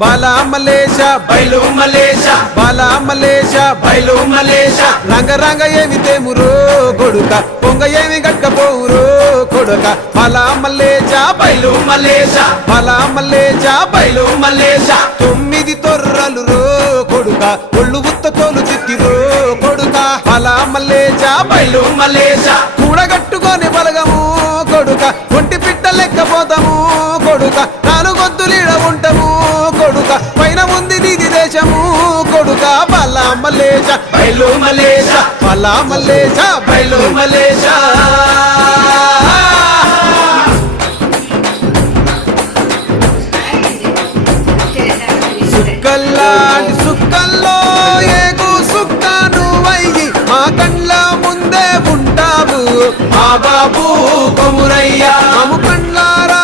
బాలా మలేష బయలు మలేష బాలా మలేష బయలు మలేష రంగ రంగ ఏమి తేమురో కొడుక పొంగ ఏమి గట్టపోవురో కొడుక బాలా మలేష బయలు మలేష బాలా మలేష బయలు మలేష 9 తొర్రలు రో కొడుక ఒళ్ళు ఉత్త తోలు చిత్తిరో కొడుక బాలా మలేష బయలు మలేష కూడగట్టుకొని బలగము కొడుక ఒంటి పిట్ట లెక్కపోతాము కొడుక 4 గొద్దులీడ ఉంటాము కొడుక పైన ఉంది నీది దేశము కొడుక బాలా మలేష బయలు మలేష బాలా మలేష బయలు మలేష సుక్కల్లాంటి సుక్కల్లో ఏగు సుక్క నువ్వయ్యి మా కండ్ల ముందే ఉంటావు మా బాబు కొమురయ్య మము కండ్లారా